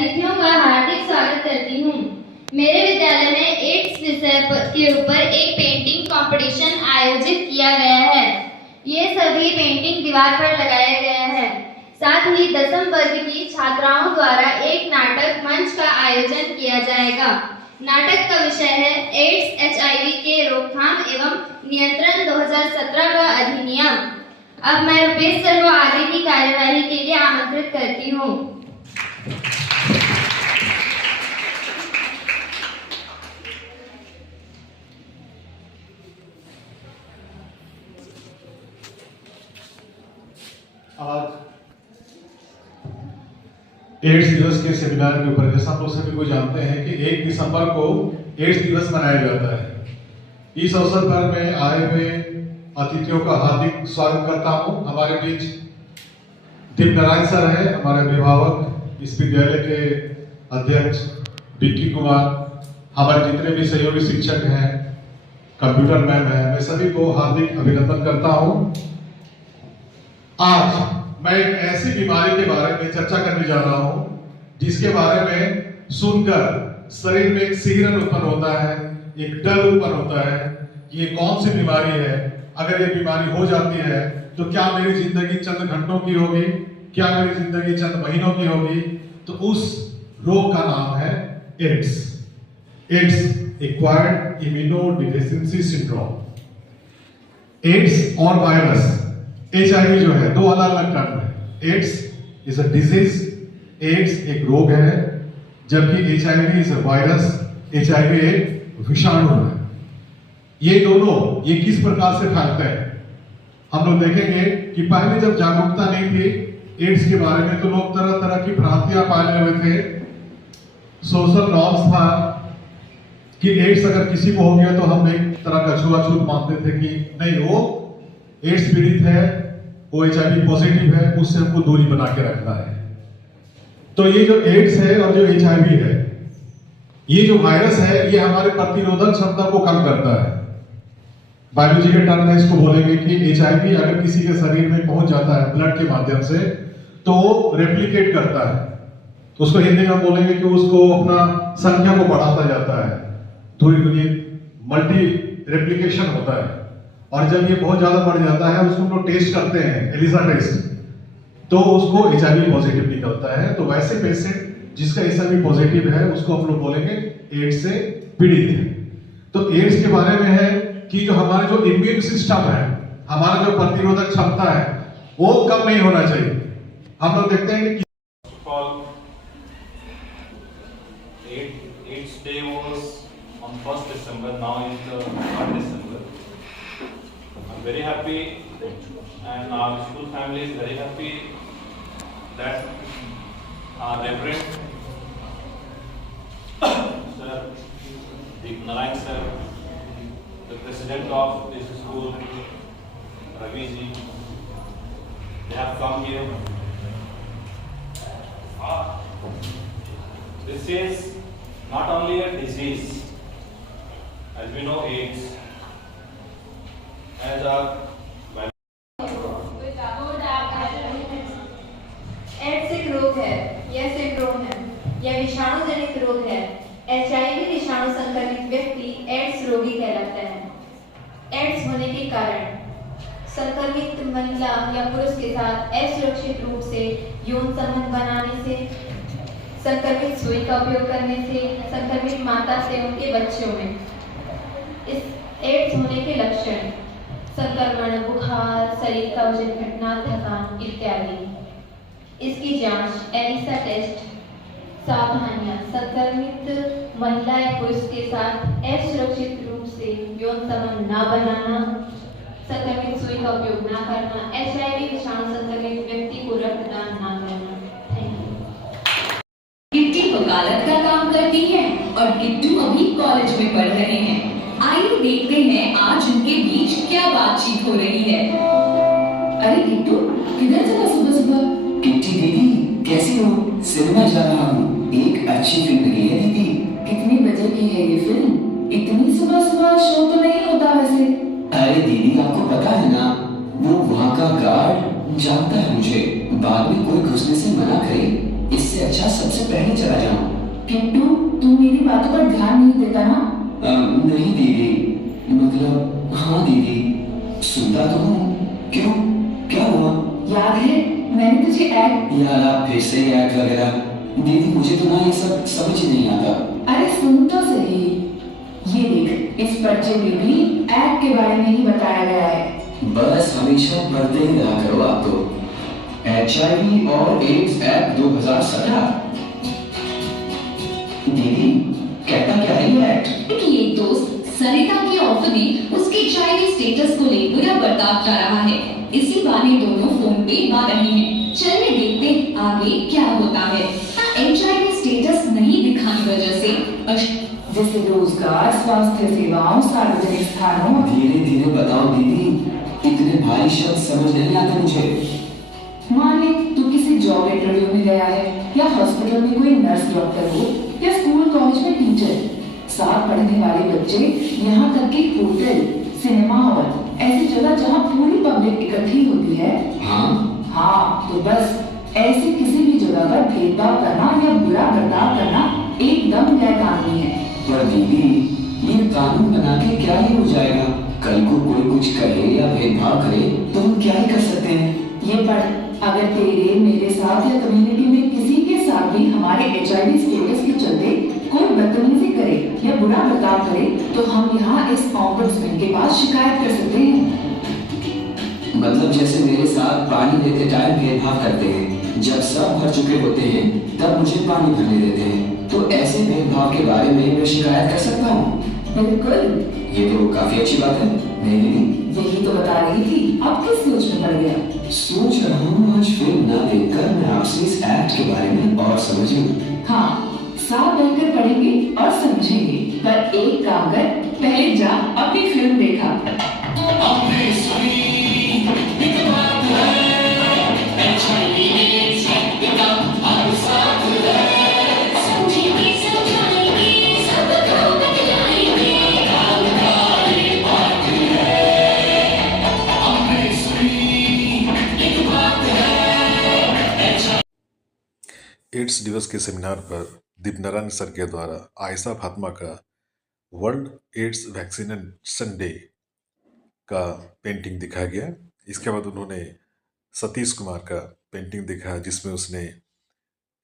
अतिथियों का हार्दिक स्वागत करती हूँ। मेरे विद्यालय में एड्स विषय के ऊपर एक पेंटिंग कंपटीशन आयोजित किया गया है। ये सभी पेंटिंग दीवार पर लगाया गया है। साथ ही 10वीं वर्ग की छात्राओं द्वारा एक नाटक मंच का आयोजन किया जाएगा। नाटक का विषय है एड्स HIV के रोकथाम एवं नियंत्रण 2017 का अधिनियम। अब मैं रुपेश सर को आगे की कार्यवाही के लिए आमंत्रित करती हूँ। आज एड्स दिवस के सेमिनार के ऊपर जैसा आप लोग सभी को जानते हैं कि 1 दिसंबर को एड्स दिवस मनाया जाता है। इस अवसर पर मैं आए हुए अतिथियों का हार्दिक स्वागत करता हूं। हमारे बीच दीपनारायण सर है, हमारे अभिभावक, इस विद्यालय के अध्यक्ष विक्की कुमार, हमारे जितने भी सहयोगी शिक्षक हैं, कंप्यूटर मैम है, मैं सभी को हार्दिक अभिनंदन करता हूं। आज मैं एक ऐसी बीमारी के बारे में चर्चा करने जा रहा हूं जिसके बारे में सुनकर शरीर में एक सिहरन उत्पन्न होता है, एक डर उत्पन्न होता है। ये कौन सी बीमारी है? अगर ये बीमारी हो जाती है तो क्या मेरी जिंदगी चंद घंटों की होगी, क्या मेरी जिंदगी चंद महीनों की होगी? तो उस रोग का नाम है AIDS. AIDS acquired immunodeficiency syndrome. AIDS और वायरस HIV जो है दो अलग अलग टर्म है। AIDS is a disease, AIDS एक रोग है, जबकि HIV is a virus, HIV एक विषाणु है। ये दोनों ये किस प्रकार से फैलते हैं हम लोग देखेंगे कि पहले जब जागरूकता नहीं थी एड्स के बारे में तो लोग तरह तरह की भ्रांतियां पाले हुए थे। सोशल नॉर्म्स था कि एड्स अगर किसी को हो गया तो हम एक तरह का छुआछूत मानते थे कि नहीं, वो एड्स पीड़ित है, वो HIV पॉजिटिव है, उससे हमको दूरी बना के रखना है। तो ये जो एड्स है और जो HIV है, ये जो वायरस है, ये हमारे प्रतिरोधक क्षमता को कम करता है। बायोलॉजी के टर्म में इसको बोलेंगे कि HIV अगर किसी के शरीर में पहुंच जाता है ब्लड के माध्यम से तो वो रेप्लिकेट करता है। तो उसको हिंदी में बोलेंगे कि उसको अपना संख्या को बढ़ाता जाता है, थोड़ी थोड़ी मल्टी रेप्लिकेशन होता है। और जब ये बहुत ज्यादा बढ़ जाता है उसको हम लोग टेस्ट करते हैं, एलिसा टेस्ट, तो उसको HIV पॉजिटिव निकलता है। तो वैसे पेशेंट जिसका HIV पॉजिटिव है उसको हम लोग बोलेंगे एड्स से पीड़ित है। तो एड्स के बारे में है कि जो हमारा जो इम्यून सिस्टम है, हमारा जो प्रतिरोधक क्षमता है, वो कम नहीं होना चाहिए। हम लोग देखते हैं कि AIDS day was on 1st December, now is the 3rd December. I'm very happy and our school family is very happy that our Reverend Sir Dipnarayan Sir, the President of this school, Ravi ji, they have come here. This is not only a disease, as we know AIDS, as a AIDS एक रोग है, यह syndrome है, यह विषाणु जनित रोग है। HIV विषाणु संक्रमित व्यक्ति एड्स रोगी कहलाता है। एड्स होने के कारण संक्रमित महिला या पुरुष के साथ असुरक्षित रूप से यौन संबंध बनाने से, संक्रमित सुई का उपयोग करने से, संक्रमित माता से उनके बच्चों में इस एड्स होने के लक्षण संक्रमण, बुखार, शरीर का वजन घटना, थकान इत्यादि। इसकी जांच एलिसा टेस्ट। सावधानियां: संक्रमित महिला या पुरुष के साथ असुरक्षित रूप से यौन संबंध न बनाना, संक्रमित सुई का उपयोग न करना, HIV विषाणु संक्रमित व्यक्ति को रक्तदान न करना। किट्टी वकालत का काम करती है और किट्टू अभी कॉलेज में पढ़ रहे हैं। आइए देखते हैं आज उनके बीच क्या बातचीत हो रही है। अरे किट्टू, किधर चला सुबह सुबह? किट्टी दीदी, कैसी हो? सिनेमा जा रहा हूँ, एक अच्छी फिल्म लगी है दीदी। कितने बजे की है ये फिल्म? इतनी सुबह सुबह शो तो नहीं होता वैसे। अरे दीदी, आपको पता है ना, वो वहाँ का गार्ड जानता है मुझे। बाद में कोई घुसने से मना करे, इस इससे अच्छा सबसे पहले चला जाऊं। किट्टू, तू मेरी बातों पर ध्यान नहीं देता ना? नहीं दीदी, मतलब हाँ दीदी, सुनता तो हूँ। क्यों, क्या हुआ? याद है मैंने तुझे ऐड। यार आप फिर से ऐड वगैरह, दीदी मुझे तो ना ये सब समझ ही नहीं आता। अरे सुन तो सही, ये देख, इस पर्चे में भी ऐड के बारे में ही बताया गया है। बस हमेशा पढ़ते ही रहा करो आप तो। HIV और एड्स एक्ट 2017। दीदी कहता क्या है ये एक्ट? कि एक दोस्त सरिता के ऑफिस में उसके HIV स्टेटस को लेकर बुरा बर्ताव कर रहा है। इसी बहाने दोनों फोन पे बात रही हैं। चलिए देखते हैं आगे क्या होता है। HIV स्टेटस नहीं दिखाने वजह से जैसे रोजगार, स्वास्थ्य सेवाओं, सार्वजनिक स्थानों। धीरे धीरे बताओ दीदी, इतने भारी शब्द समझ नहीं आते मुझे। मान ले तू किसी जॉब इंटरव्यू में गया है, या हॉस्पिटल में कोई नर्स डॉक्टर हो, या स्कूल कॉलेज में टीचर। साथ पढ़ने वाले बच्चे, यहाँ तक कि होटल, सिनेमा हॉल, ऐसी जगह जहाँ पूरी पब्लिक इकट्ठी होती है। हाँ, तो बस ऐसी किसी भी जगह पर भेदभाव करना या बुरा बर्ताव करना एकदम गैरकानूनी है। पर दीदी ये कानून बना के क्या ही हो जाएगा? कल को कोई कुछ कहे या भेदभाव करे तो हम क्या ही कर सकते हैं? ये पढ़, अगर तेरे, मेरे साथ या कम्युनिटी में किसी के साथ भी हमारे HIV स्टेटस के चलते कोई बदतमीजी करे या बुरा बर्ताव करे तो हम यहाँ इस ऑम्बुड्समैन के पास शिकायत कर सकते हैं। मतलब जैसे मेरे साथ पानी लेते टाइम भेदभाव करते हैं, जब सब भर चुके होते हैं तब मुझे पानी भरने देते हैं, तो ऐसे भेदभाव के बारे में मैं शिकायत कर सकता हूँ? बिल्कुल, ये तो काफी अच्छी बात है। नहीं दीदी, यही तो बता रही थी। अब किस सोच में पड़ गया? सोच रहा हूँ आज फिल्म ना देखकर मैं आपसे इस एक्ट के बारे में और समझूं। हाँ, साथ बैठकर पढ़ेंगे और समझेंगे। पर एक काम कर, पहले जा अपनी फिल्म देखा। एड्स दिवस के सेमिनार पर दीपनारायण सर के द्वारा आयशा फातिमा का वर्ल्ड एड्स वैक्सीनेशन डे का पेंटिंग दिखाया गया। इसके बाद उन्होंने सतीश कुमार का पेंटिंग दिखाया जिसमें उसने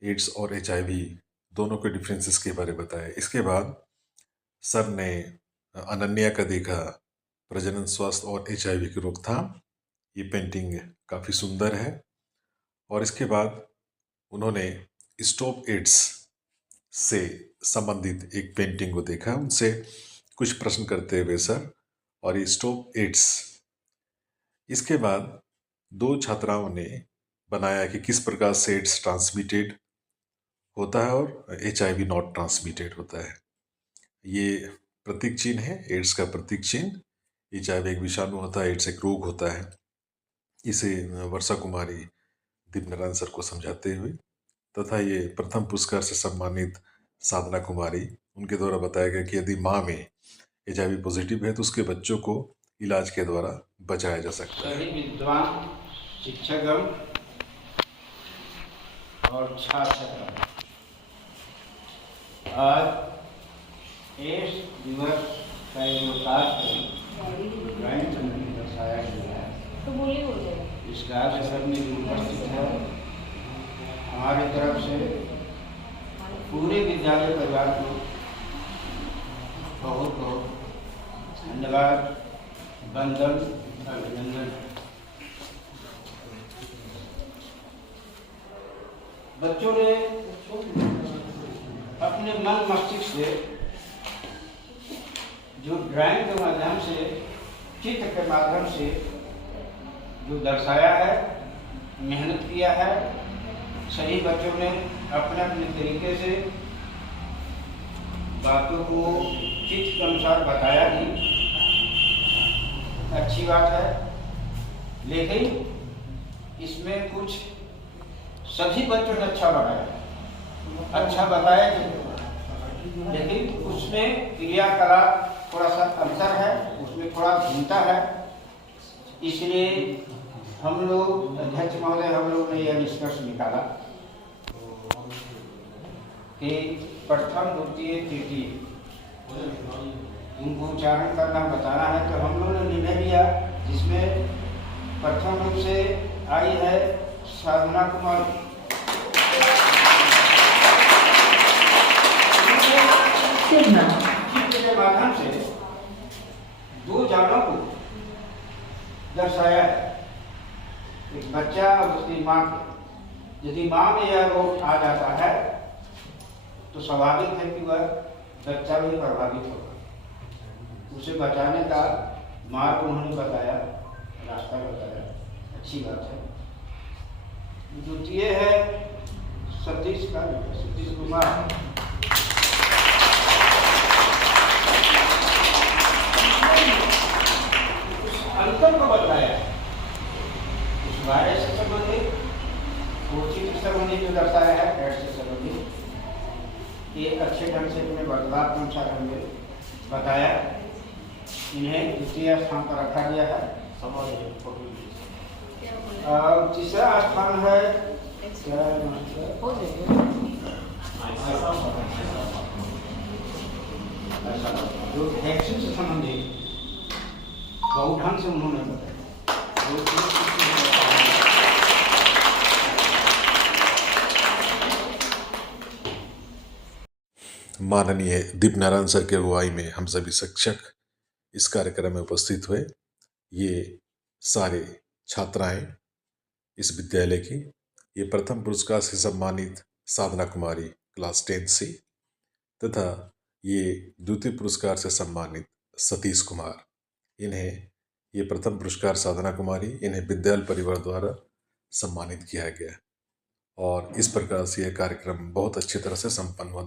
एड्स और HIV दोनों के डिफरेंसेस के बारे में बताया। इसके बाद सर ने अनन्या का देखा, प्रजनन स्वास्थ्य और HIV की रोकथाम। ये पेंटिंग काफ़ी सुंदर है। और इसके बाद उन्होंने स्टॉप एड्स से संबंधित एक पेंटिंग को देखा, उनसे कुछ प्रश्न करते हुए सर, और ये स्टॉप एड्स। इसके बाद दो छात्राओं ने बनाया कि किस प्रकार से एड्स ट्रांसमिटेड होता है और HIV नॉट ट्रांसमिटेड होता है। ये प्रतीक चिन्ह है, एड्स का प्रतीक चिन्ह। HIV एक विषाणु होता है, एड्स एक रोग होता है। इसे वर्षा कुमारी दीपनारायण सर को समझाते हुए, तथा ये प्रथम पुरस्कार से सम्मानित साधना कुमारी, उनके द्वारा बताया गया कि यदि माँ में HIV पॉजिटिव है तो उसके बच्चों को इलाज के द्वारा बचाया जा सकता है। सभी विद्वान शिक्षकगण और छात्रगण, आज एड्स दिवस का जो कार्य ड्राइंग में दर्शाया गया है, इस कार्य सब में जो उपस्थित है, हमारी तरफ से पूरे विद्यालय परिवार को बहुत बहुत धन्यवाद, वंदन, अभिनंदन। बच्चों ने अपने मन मस्तिष्क से जो ड्राइंग के माध्यम से, चित्र के माध्यम से जो दर्शाया है, मेहनत किया है, सभी बच्चों ने अपने अपने तरीके से बातों को चित्र के अनुसार बताया भी, अच्छी बात है। लेकिन इसमें कुछ सभी बच्चों ने अच्छा बताया, लेकिन उसमें क्रियाकलाप थोड़ा सा अंतर है, उसमें थोड़ा भिन्नता है। इसलिए हम लोग, अध्यक्ष महोदय, हम लोग ने यह निष्कर्ष निकाला कि प्रथम द्वितीय तृतीय इनको उच्चारण करना बताना है। तो हम लोगों ने निर्णय लिया, जिसमें प्रथम रूप से आई है साधना कुमार। के माध्यम से दो जानों को दर्शाया है, एक बच्चा और उसकी माँ को। यदि माँ में यह रोग आ जाता है तो स्वाभाविक है कि वह बच्चा भी प्रभावित होगा। उसे बचाने का मार्ग उन्होंने बताया, रास्ता बताया, अच्छी बात है। द्वितीय है सतीश कुमार। अंतर को बताया, उस वायरस से संबंधित, कोचिंग से संबंधित जो दर्शाया है, एड्स से संबंधित, ये अच्छे ढंग से अपने बदलाव के अनुसार हमने बताया। इन्हें द्वितीय स्थान पर रखा गया है। तीसरा स्थान है जो वैक्सीन से संबंधित बहुत ढंग से उन्होंने बताया। माननीय दीपनारायण सर की अगुवाई में हम सभी शिक्षक इस कार्यक्रम में उपस्थित हुए। ये सारे छात्राएं इस विद्यालय की, ये प्रथम पुरस्कार से सम्मानित साधना कुमारी क्लास 10 सी तथा ये द्वितीय पुरस्कार से सम्मानित सतीश कुमार। इन्हें ये प्रथम पुरस्कार साधना कुमारी, इन्हें विद्यालय परिवार द्वारा सम्मानित किया गया और इस प्रकार से यह कार्यक्रम बहुत अच्छी तरह से संपन्न हुआ।